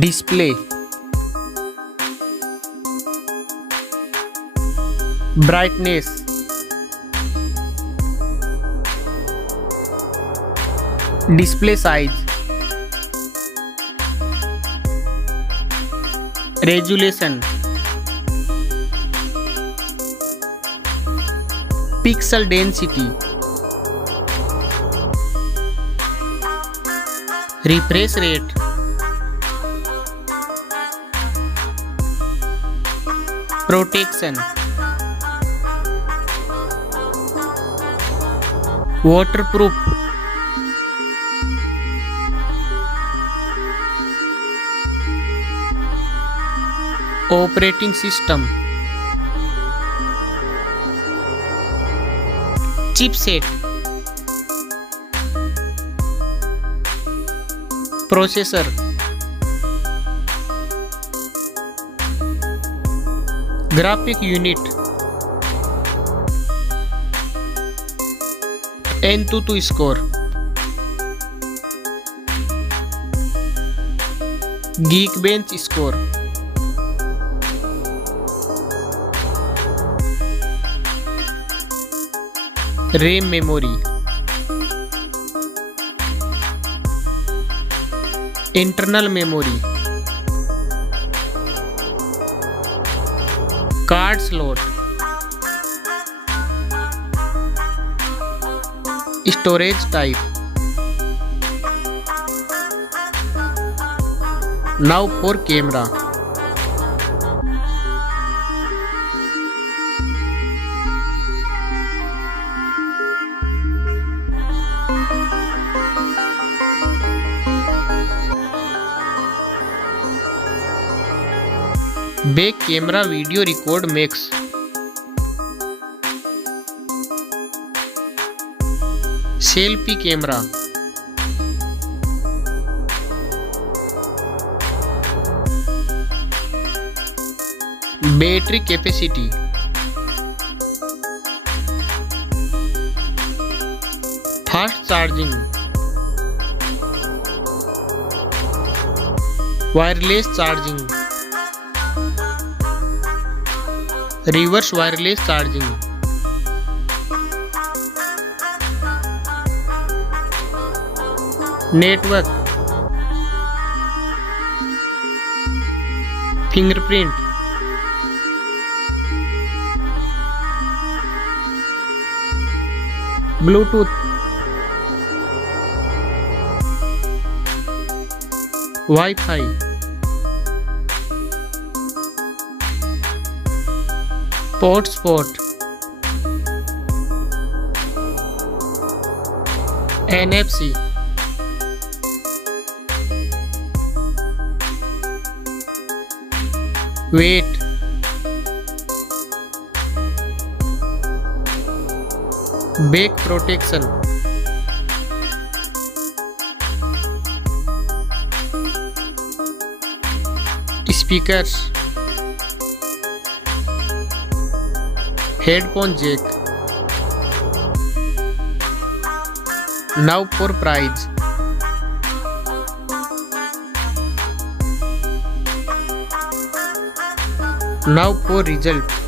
display, brightness, display size, resolution, pixel density, refresh rate, protection, waterproof, operating system, chipset, processor, graphic unit, AnTuTu score, Geekbench score, RAM memory, internal memory, card slot, storage type. Now for camera. Back camera video record makes. Selfie camera, battery capacity, fast charging, wireless charging, reverse wireless charging, network, fingerprint, Bluetooth, Wi-Fi, hotspot, NFC, weight, back protection, speakers, headphone jack. Now for price. Now for result.